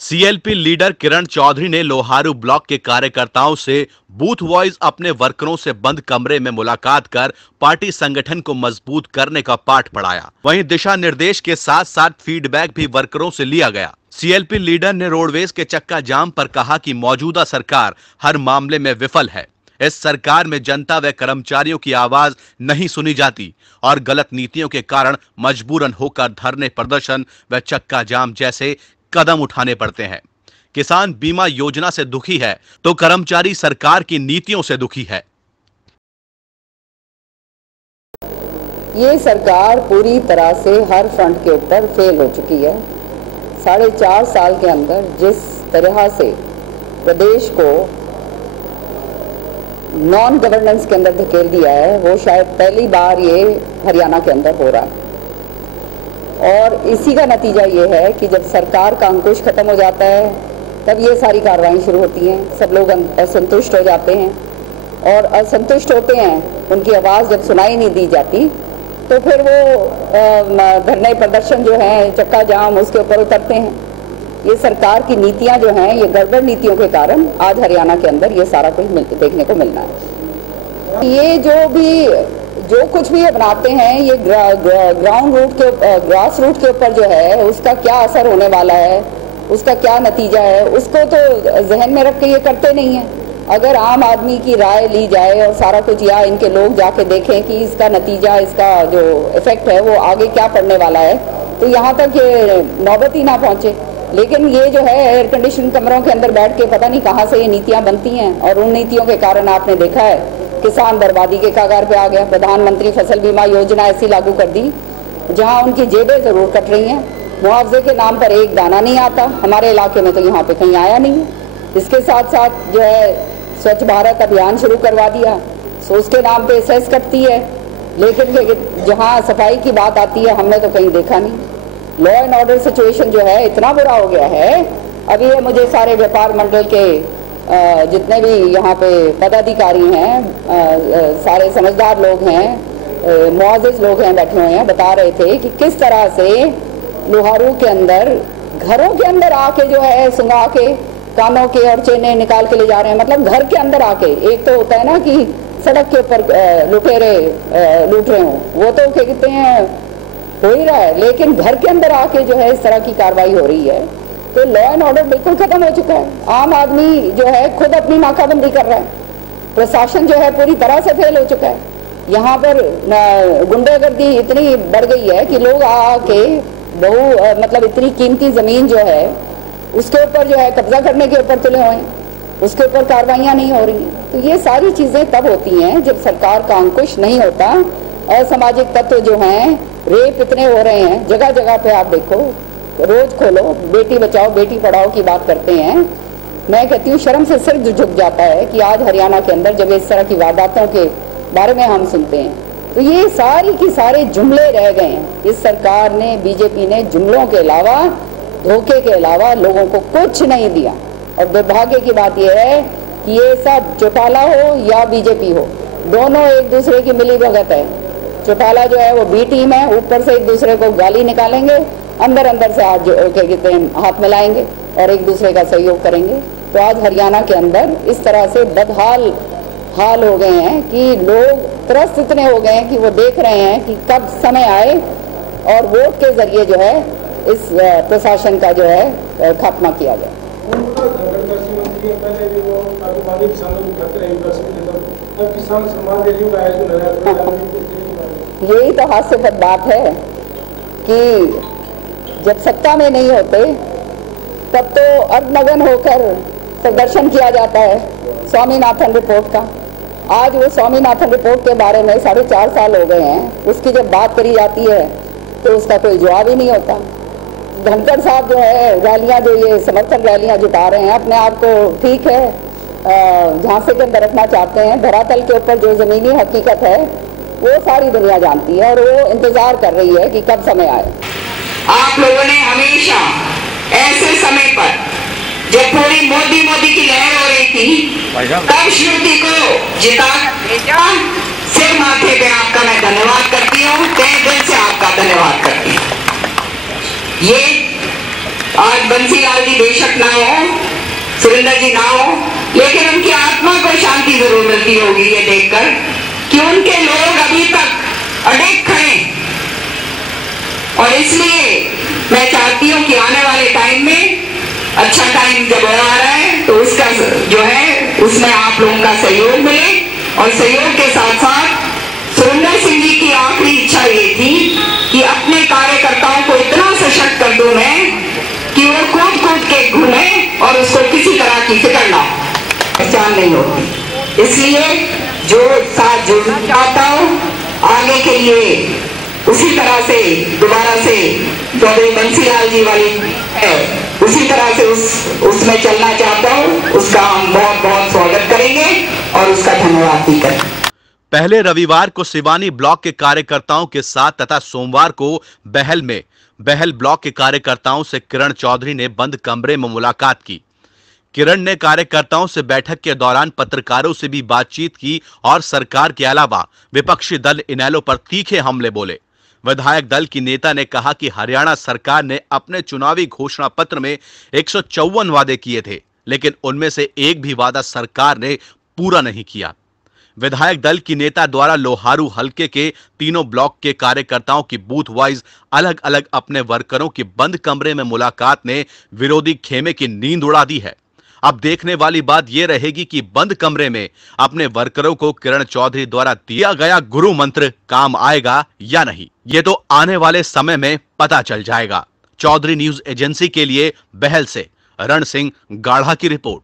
CLP leader Kiran Chaudhary ने Loharu block के कार्यकर्ताओं से बूथ वाइज अपने वर्करों से बंद कमरे में मुलाकात कर पार्टी संगठन को मजबूत करने का पाठ पढ़ाया। वहीं दिशा निर्देश के साथ साथ फीडबैक भी वर्करों से लिया गया। सीएलपी लीडर ने रोडवेज के चक्का जाम पर कहा कि मौजूदा सरकार हर मामले में विफल है। इस सरकार में जनता व कर्मचारियों की आवाज नहीं सुनी जाती और गलत नीतियों के कारण मजबूरन होकर धरने प्रदर्शन व चक्का जाम जैसे कदम उठाने पड़ते हैं। किसान बीमा योजना से दुखी है तो कर्मचारी सरकार की नीतियों से दुखी है। ये सरकार पूरी तरह से हर फ्रंट के ऊपर फेल हो चुकी है। 4.5 साल के अंदर जिस तरह से प्रदेश को नॉन गवर्नेंस के अंदर धकेल दिया है, वो शायद पहली बार ये हरियाणा के अंदर हो रहा है। और इसी का नतीजा ये है कि जब सरकार का अंकुश खत्म हो जाता है तब ये सारी कार्रवाई शुरू होती हैं। सब लोग असंतुष्ट हो जाते हैं और असंतुष्ट होते हैं, उनकी आवाज़ जब सुनाई नहीं दी जाती तो फिर वो धरने प्रदर्शन जो है, चक्का जाम, उसके ऊपर उतरते हैं। ये सरकार की नीतियां जो हैं, ये गड़बड़ नीतियों के कारण आज हरियाणा के अंदर ये सारा कुछ देखने को मिलना है। ये जो कुछ भी ये बनाते हैं, ये ग्राउंड रूट के ग्रास रूट के ऊपर जो है उसका क्या असर होने वाला है, उसका क्या नतीजा है, उसको तो जहन में रख के ये करते नहीं है। अगर आम आदमी की राय ली जाए और सारा कुछ, या इनके लोग जाके देखें कि इसका नतीजा, इसका जो इफेक्ट है वो आगे क्या पड़ने वाला है, तो यहाँ तक ये नौबत ही ना पहुँचे। लेकिन ये जो है एयर कंडीशन कमरों के अंदर बैठ के पता नहीं कहाँ से ये नीतियाँ बनती हैं और उन नीतियों के कारण आपने देखा है किसान बर्बादी के कगार पे आ गया। प्रधानमंत्री फसल बीमा योजना ऐसी लागू कर दी जहां उनकी जेबें जरूर कट रही हैं, मुआवजे के नाम पर एक दाना नहीं आता। हमारे इलाके में तो यहाँ पे कहीं आया नहीं है। इसके साथ साथ जो है स्वच्छ भारत अभियान शुरू करवा दिया, सो उसके नाम पे सेस कटती है, लेकिन जहाँ सफाई की बात आती है हमने तो कहीं देखा नहीं। लॉ एंड ऑर्डर सिचुएशन जो है इतना बुरा हो गया है। अभी ये मुझे सारे व्यापार मंडल के जितने भी यहाँ पे पदाधिकारी हैं, सारे समझदार लोग हैं, मुआजिज लोग हैं, बैठे हुए हैं, बता रहे थे कि किस तरह से लोहारू के अंदर, घरों के अंदर आके जो है सुंगा के कानों के और चेने निकाल के ले जा रहे हैं। मतलब घर के अंदर आके, एक तो होता है ना कि सड़क के ऊपर लुटेरे लूट रहे हों, वो तो कहते हैं हो ही रहा है, लेकिन घर के अंदर आके जो है इस तरह की कार्रवाई हो रही है तो लॉ एंड ऑर्डर बिल्कुल खत्म हो चुका है। आम आदमी जो है खुद अपनी नाकाबंदी कर रहा है, प्रशासन जो है पूरी तरह से फेल हो चुका है। यहाँ पर गुंडागर्दी इतनी बढ़ गई है कि लोग आके मतलब इतनी कीमती जमीन जो है उसके ऊपर जो है कब्जा करने के ऊपर तुले हुए हैं, उसके ऊपर कार्रवाइयाँ नहीं हो रही हैं। तो ये सारी चीज़ें तब होती हैं जब सरकार का अंकुश नहीं होता। असामाजिक तत्व जो हैं, रेप इतने हो रहे हैं जगह जगह पे, आप देखो, रोज खोलो, बेटी बचाओ बेटी पढ़ाओ की बात करते हैं। मैं कहती हूँ शर्म से सिर झुक जाता है कि आज हरियाणा के अंदर जब इस तरह की वारदातों के बारे में हम सुनते हैं तो ये सारी की सारे जुमले रह गए हैं। इस सरकार ने, बीजेपी ने जुमलों के अलावा, धोखे के अलावा लोगों को कुछ नहीं दिया। और दुर्भाग्य की बात यह है कि ये सब चौटाला हो या बीजेपी हो, दोनों एक दूसरे की मिली भगत है। चौटाला जो है वो बी टीम है, ऊपर से एक दूसरे को गाली निकालेंगे, अंदर अंदर से हाथ मिलाएंगे और एक दूसरे का सहयोग करेंगे। तो आज हरियाणा के अंदर इस तरह से बदहाल हाल हो गए हैं कि लोग त्रस्त इतने हो गए हैं कि वो देख रहे हैं कि कब समय आए और वोट के जरिए जो है इस प्रशासन का जो है खात्मा किया जाए। यही तो हास्यास्पद बात है कि जब सत्ता में नहीं होते तब तो अर्धनग्न होकर प्रदर्शन किया जाता है स्वामीनाथन रिपोर्ट का। आज वो स्वामीनाथन रिपोर्ट के बारे में 4.5 साल हो गए हैं, उसकी जब बात करी जाती है तो उसका कोई जवाब ही नहीं होता। धनखड़ साहब जो है रैलियाँ, जो ये समर्थन रैलियाँ जुटा रहे हैं, अपने आप को ठीक है झांसे के अंदर रखना चाहते हैं। धरातल के ऊपर जो ज़मीनी हकीकत है वो सारी दुनिया जानती है और वो इंतज़ार कर रही है कि कब समय आए। आप लोगों ने हमेशा ऐसे समय पर जब पूरी मोदी की लहर हो रही थी, तब श्रुति को जिता भेजा, सिर माथे पे आपका मैं धन्यवाद करती हूँ, तहे दिल से आपका धन्यवाद करती हूँ। ये आज बंसीलाल जी बेशक ना हो, सुरेंद्र जी ना हो, लेकिन उनकी आत्मा को शांति जरूर मिलती होगी ये देखकर कि उनके लोग अभी तक अड़िग खड़े। और इसलिए मैं चाहती हूं कि आने वाले टाइम में, अच्छा टाइम जब आ रहा है तो उसका जो है उसमें आप लोगों का सहयोग मिले। और सहयोग के साथ साथ सुरेंद्र सिंह जी की आखिरी इच्छा ये थी कि अपने कार्यकर्ताओं को इतना सशक्त कर दूं मैं कि वो कूद कूद के घूमे और उसको किसी तरह की फिक्र ना पहचान नहीं होती। इसलिए जो साथ जुड़ना चाहता हूं आगे के लिए उसी तरह से दोबारा से चौधरी बंसीलाल जी वाली है उसी तरह से उसमें चलना चाहता हूं, उसका हम बहुत बहुत स्वागत करेंगे और उसका धन्यवाद भी करेंगे। पहले रविवार को सिवानी ब्लॉक के कार्यकर्ताओं के साथ तथा सोमवार को बहल ब्लॉक के कार्यकर्ताओं से किरण चौधरी ने बंद कमरे में मुलाकात की। किरण ने कार्यकर्ताओं से बैठक के दौरान पत्रकारों से भी बातचीत की और सरकार के अलावा विपक्षी दल इनेलो पर तीखे हमले बोले। विधायक दल की नेता ने कहा कि हरियाणा सरकार ने अपने चुनावी घोषणा पत्र में 154 वादे किए थे, लेकिन उनमें से एक भी वादा सरकार ने पूरा नहीं किया। विधायक दल की नेता द्वारा लोहारू हलके के तीनों ब्लॉक के कार्यकर्ताओं की बूथ वाइज अलग अलग अपने वर्करों की बंद कमरे में मुलाकात ने विरोधी खेमे की नींद उड़ा दी है। अब देखने वाली बात यह रहेगी कि बंद कमरे में अपने वर्करों को किरण चौधरी द्वारा दिया गया गुरु मंत्र काम आएगा या नहीं, ये तो आने वाले समय में पता चल जाएगा। चौधरी न्यूज एजेंसी के लिए बहल से रण सिंह गाढ़ा की रिपोर्ट।